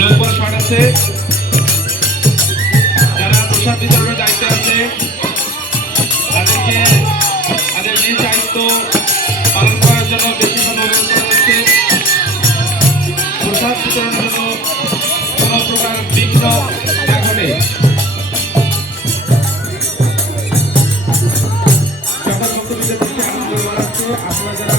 লোকবল শট আছে, যারা প্রসাদ বিতরণের দায়িত্বে আছে তাদেরকে তাদের নিজ দায়িত্ব পালন করার জন্য বেশিক্ষণ অনুরোধ করা হচ্ছে। প্রসাদ বিতরণের জন্য কোনো প্রকার বিঘ্ন না ঘটে। সকল ভক্তবৃন্দের প্রতি আনন্দ জানাচ্ছি। আপনারা যারা